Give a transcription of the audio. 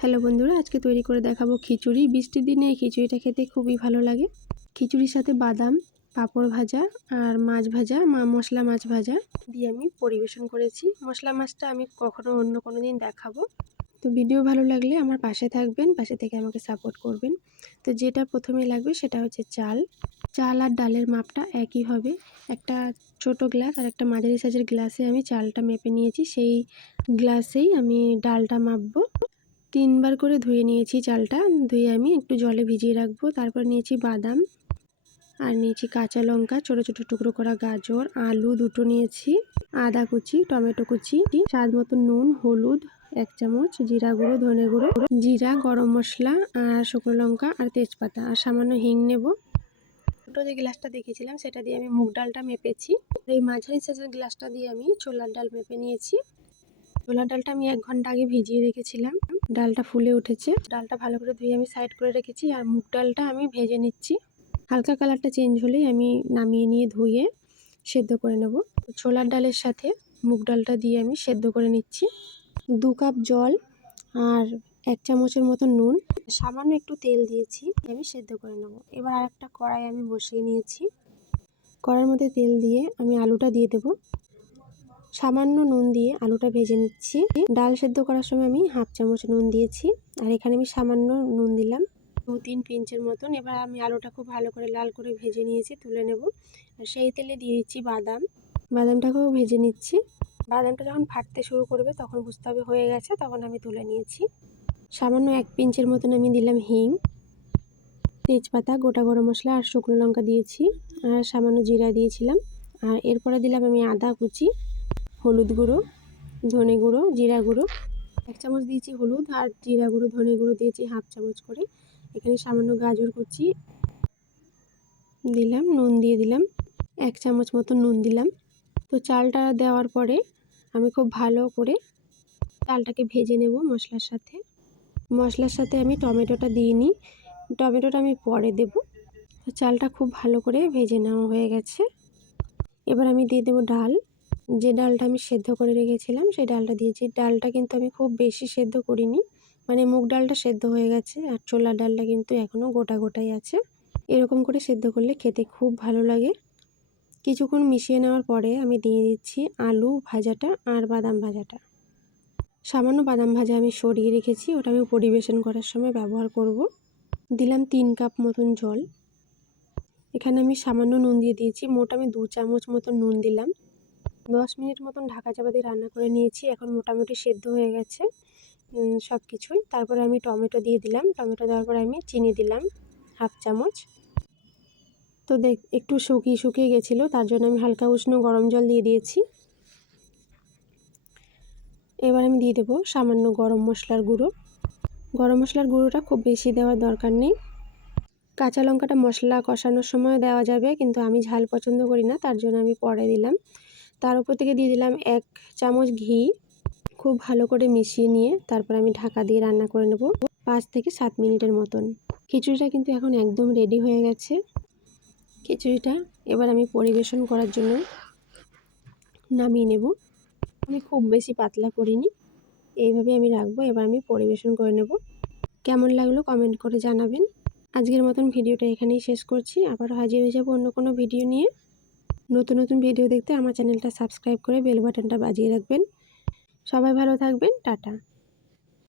Hello বন্ধুরা, আজকে তৈরি করে দেখাবো খিচুড়ি। বৃষ্টির দিনে এই খিচুড়িটা খেতে খুবই ভালো লাগে। খিচুড়ির সাথে বাদাম, পাঁপড় ভাজা আর মাছ ভাজা, মশলা মাছ ভাজা দিয়ে আমি পরিবেশন করেছি। মশলা মাছটা আমি অন্য কোনো দিন দেখাবো। তো ভিডিও ভালো লাগলে আমার পাশে থাকবেন, পাশে থেকে আমাকে সাপোর্ট করবেন। তো যেটা প্রথমে লাগবে সেটা হচ্ছে চাল আর ডালের মাপটা একই হবে। একটা ছোট গ্লাস আর একটা মাঝারি সাইজের গ্লাসে আমি চালটা মেপে নিয়েছি, সেই গ্লাসেই আমি ডালটা মাপবো। 3 বার করে ধুয়ে নিয়েছি চালটা। ধুয়ে আমি একটু জলে ভিজিয়ে রাখবো। তারপর নিয়েছি বাদাম আর নিয়েছি কাঁচা লঙ্কা, ছোটো ছোটো টুকরো করা গাজর, আলু 2টো নিয়েছি, আদা কুচি, টমেটো কুচি, স্বাদ মতো নুন, হলুদ 1 চামচ, জিরা গুঁড়ো, ধনে গুঁড়ো, জিরা, গরম মশলা আর শুকনো লঙ্কা আর তেজপাতা আর সামান্য হিং নেব। ছোটো যে গ্লাসটা দেখেছিলাম সেটা দিয়ে আমি মুগ ডালটা মেপেছি। এই মাঝারি সাইজের গ্লাসটা দিয়ে আমি ছোলার ডাল মেপে নিয়েছি। ছোলার ডালটা আমি 1 ঘন্টা আগে ভিজিয়ে রেখেছিলাম। ডালটা ফুলে উঠেছে। ডালটা ভালো করে ধুয়ে আমি সাইড করে রেখেছি আর মুগ ডালটা আমি ভেজে নিচ্ছি। হালকা কালারটা চেঞ্জ হলেই আমি নামিয়ে নিয়ে ধুয়ে সেদ্ধ করে নেব। ছোলার ডালের সাথে মুগ ডালটা দিয়ে আমি সেদ্ধ করে নিচ্ছি। 2 কাপ জল আর 1 চামচের মতো নুন, সামান্য একটু তেল দিয়েছি, আমি সেদ্ধ করে নেব। এবার আরেকটা কড়াই আমি বসিয়ে নিয়েছি। কড়াইয়ের মধ্যে তেল দিয়ে আমি আলুটা দিয়ে দেবো। সামান্য নুন দিয়ে আলুটা ভেজে নিচ্ছি। ডাল সেদ্ধ করার সময় আমি 1/2 চামচ নুন দিয়েছি আর এখানে আমি সামান্য নুন দিলাম 2-3 পিঞ্চের মতন। এবার আমি আলুটা খুব ভালো করে লাল করে ভেজে নিয়েছি, তুলে নেব। আর সেই তেলে দিয়ে দিচ্ছি বাদামটাকেও ভেজে নিচ্ছি। বাদামটা যখন ফাটতে শুরু করবে তখন বুঝতে হবে হয়ে গেছে, তখন আমি তুলে নিয়েছি। সামান্য 1 পিঞ্চের মতন আমি দিলাম হিং, তেজপাতা, গোটা গরম মশলা আর শুকনো লঙ্কা দিয়েছি আর সামান্য জিরা দিয়েছিলাম। আর এরপরে দিলাম আমি আদা কুচি, হলুদ গুঁড়ো, ধনে গুঁড়ো, জিরা গুঁড়ো 1 চামচ দিয়েছি হলুদ, আর জিরা গুঁড়ো, ধনে গুঁড়ো দিয়েছি 1/2 চামচ করে। এখানে সামান্য গাজর কুচি দিলাম, নুন দিয়ে দিলাম 1 চামচ মতো নুন দিলাম। তো চালটা দেওয়ার পরে আমি খুব ভালো করে চালটাকে ভেজে নেব মশলার সাথে। আমি টমেটোটা দিইনি, টমেটোটা আমি পরে দেব। তো চালটা খুব ভালো করে ভেজে নেওয়া হয়ে গেছে। এবার আমি দিয়ে দেবো ডাল। যে ডালটা আমি সেদ্ধ করে রেখেছিলাম সেই ডালটা দিয়েছি। ডালটা কিন্তু আমি খুব বেশি সেদ্ধ করিনি, মানে মুগ ডালটা সেদ্ধ হয়ে গেছে আর ছোলার ডালটা কিন্তু এখনও গোটা গোটাই আছে। এরকম করে সেদ্ধ করলে খেতে খুব ভালো লাগে। কিছুক্ষণ মিশিয়ে নেওয়ার পরে আমি দিয়ে দিচ্ছি আলু ভাজাটা আর বাদাম ভাজাটা। সামান্য বাদাম ভাজা আমি সরিয়ে রেখেছি, ওটা আমি পরিবেশন করার সময় ব্যবহার করব। দিলাম 3 কাপ মতন জল। এখানে আমি সামান্য নুন দিয়ে দিয়েছি, মোট আমি 2 চামচ মতো নুন দিলাম। 10 মিনিট মতন ঢাকা চাপা দিয়ে রান্না করে নিয়েছি। এখন মোটামুটি সেদ্ধ হয়ে গেছে সব কিছুই। তারপরে আমি টমেটো দিয়ে দিলাম। টমেটো দেওয়ার পরে আমি চিনি দিলাম 1/2 চামচ। তো একটু শুকিয়ে গেছিলো, তার জন্য আমি হালকা উষ্ণ গরম জল দিয়ে দিয়েছি। এবার আমি দিয়ে দেবো সামান্য গরম মশলার গুঁড়ো। গরম মশলার গুঁড়োটা খুব বেশি দেওয়ার দরকার নেই। কাঁচা লঙ্কাটা মশলা কষানোর সময় দেওয়া যাবে, কিন্তু আমি ঝাল পছন্দ করি না, তার জন্য আমি পরে দিলাম। তার উপর থেকে দিয়ে দিলাম 1 চামচ ঘি। খুব ভালো করে মিশিয়ে নিয়ে তারপর আমি ঢাকা দিয়ে রান্না করে নেব 5 থেকে 7 মিনিটের মতন। খিচুড়িটা কিন্তু এখন একদম রেডি হয়ে গেছে। খিচুড়িটা এবার আমি পরিবেশন করার জন্য নামিয়ে নেব। আমি খুব বেশি পাতলা করিনি, এইভাবে আমি রাখবো। এবার আমি পরিবেশন করে নেব। কেমন লাগলো কমেন্ট করে জানাবেন। আজকের মতন ভিডিওটা এখানেই শেষ করছি। আবার হাজির হয়ে যাবো অন্য কোনো ভিডিও নিয়ে। নতুন ভিডিও দেখতে আমার চ্যানেলটা সাবস্ক্রাইব করে বেল বাটনটা বাজিয়ে রাখবেন। সবাই ভালো থাকবেন। টাটা।